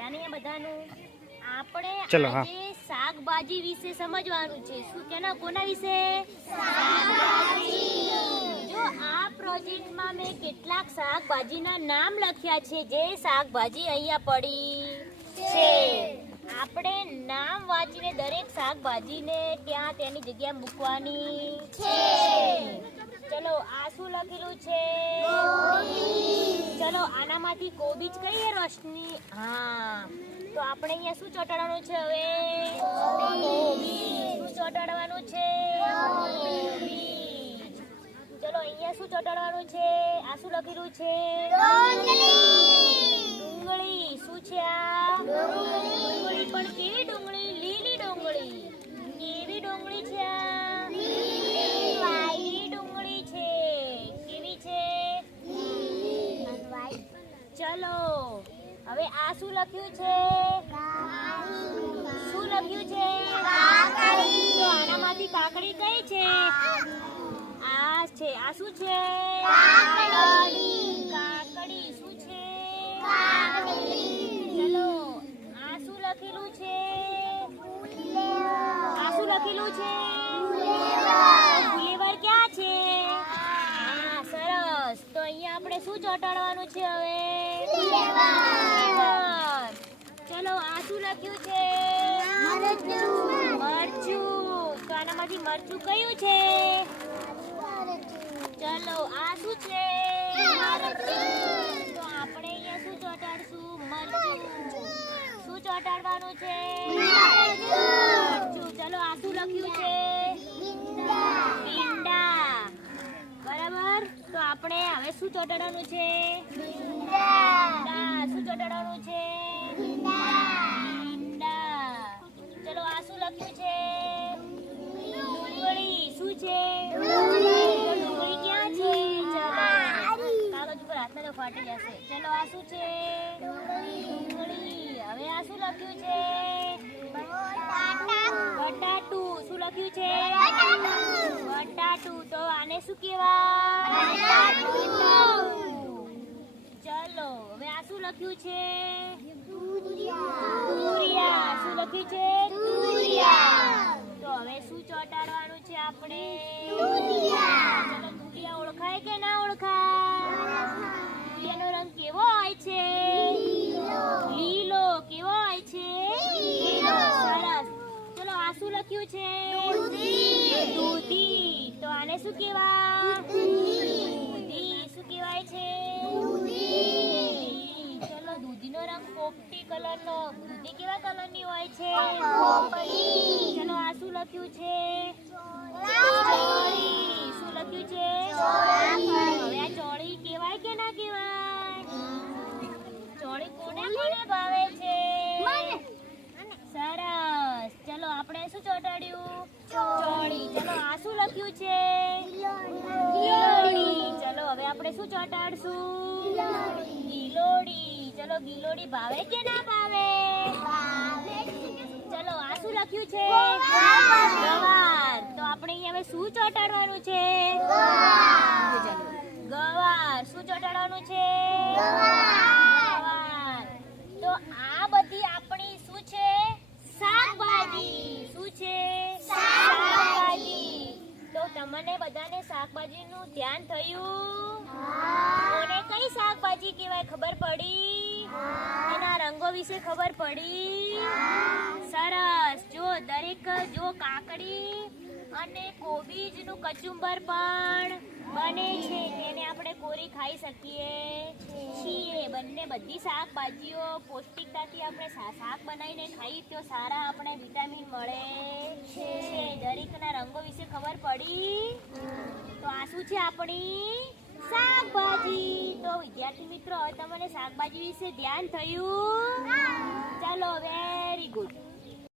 ધ્યાન બધાનું આપણે ચલો, હા. આજે શાકભાજી વિશે સમજવાનું છે. શું કેના કોના વિશે? જો આ પ્રોજેક્ટમાં મેં કેટલાક શાકભાજીના નામ લખ્યા છે. જે શાકભાજી અહીંયા પડી છે. આપણે નામ વાંચીને દરેક શાકભાજીને ત્યાં તેની જગ્યાએ મૂકવાની છે. ચલો આ શું લખેલું છે? ચલો, આનામાંથી કોબીજ કઈ રોશની? હા. તો આપણે અહીંયા શું ચોટાડવાનું છે હવે? શું ચોટાડવાનું છે? ચલો, અહીંયા શું ચોટાડવાનું છે? આ શું લખેલું છે? ડુંગળી. શું છે આ? ડુંગળી પણ કેવી ડુંગળી? લીલી ચલો. હવે આ શું લખ્યું છે? શું લખ્યું છે? તો આનામાંથી કાકડી કઈ છે? આ છે. આ શું છે? કાકડી. શું છે? ચલો આ શું લખેલું છે આ શું લખેલું છે ફુલેવર ક્યાં છે હા સરસ તો અહીંયા આપણે શું ચોંટાડવાનું છે હવે. ચલો આ શું લખ્યું છે. મરચું. તો આનામાંથી મરચું કયું છે? ચલો આ શું છે તો આપણે અહીંયા શું ચોંટાડશું? મરચું. શું ચોંટાડવાનું છે? હવે શું ચોટાડવાનું છે? ભીંડા. શું ચોટાડવાનું છે? ભીંડા. ચલો આ શું લખ્યું છે? ડુંગળી. શું છે? ડુંગળી ક્યાં છે? કાગજ ઉપર હાથમાં તો ફાટી જશે. ચલો આ શું છે? ડુંગળી હવે આ શું લખ્યું છે બટાટું શું લખ્યું છે બટાટું તો આને શું કહેવાય? ચલો, હવે આ શું લખ્યું છે? શું લખ્યું છે? તો હવે શું ચોટાડવાનું છે આપણે? ચલો, તુરિયા ઓળખાય કે ના ઓળખાય? તુરિયાનો રંગ કેવો હોય છે? લીલો કેવો હોય છે? સરસ. ચલો, આ શું લખ્યું છે? તો આને શું કહેવાય? દૂધી. શું કહેવાય છે? ચલો દૂધીનો રંગ પોપટી કલરનો. દૂધી કેવા કલરની હોય છે? ચલો આ શું લખ્યું છે? આપણે શું ચોટાડશું? ગિલોડી. ચલો, ગિલોડી ભાવે કે ના ભાવે? ચલો, આ શું લખ્યું છે? ગવાર. તો આપણે અહીંયા હવે શું ચોટાડવાનું છે? ગવાર. શું ચોટાડવાનું છે ગવાર તો આ બધી આપણી શું છે શાકભાજી શું છે શાકભાજી તો તમને બધાને શાકભાજીનું ધ્યાન થયું? કોને કઈ શાકભાજી કહેવાય ખબર પડી? એના રંગો વિશે ખબર પડી? સરસ. જો દરેક, જો કાકડી અને કોબીજનું કચુંબર પણ બને છે. એને આપણે કોરી ખાઈ શકીએ છીએ. બંને બધી શાકભાજીઓ પૌષ્ટિકતાથી આપણે શાક બનાવીને ખાઈ તો સારા આપણે વિટામિન મળે છે. દરેકના રંગો વિશે ખબર પડી? તો આ શું છે આપણી શાકભાજી? તો વિદ્યાર્થી મિત્રો હવે તમને શાકભાજી વિશે ધ્યાન થયું? ચાલો વેરી ગુડ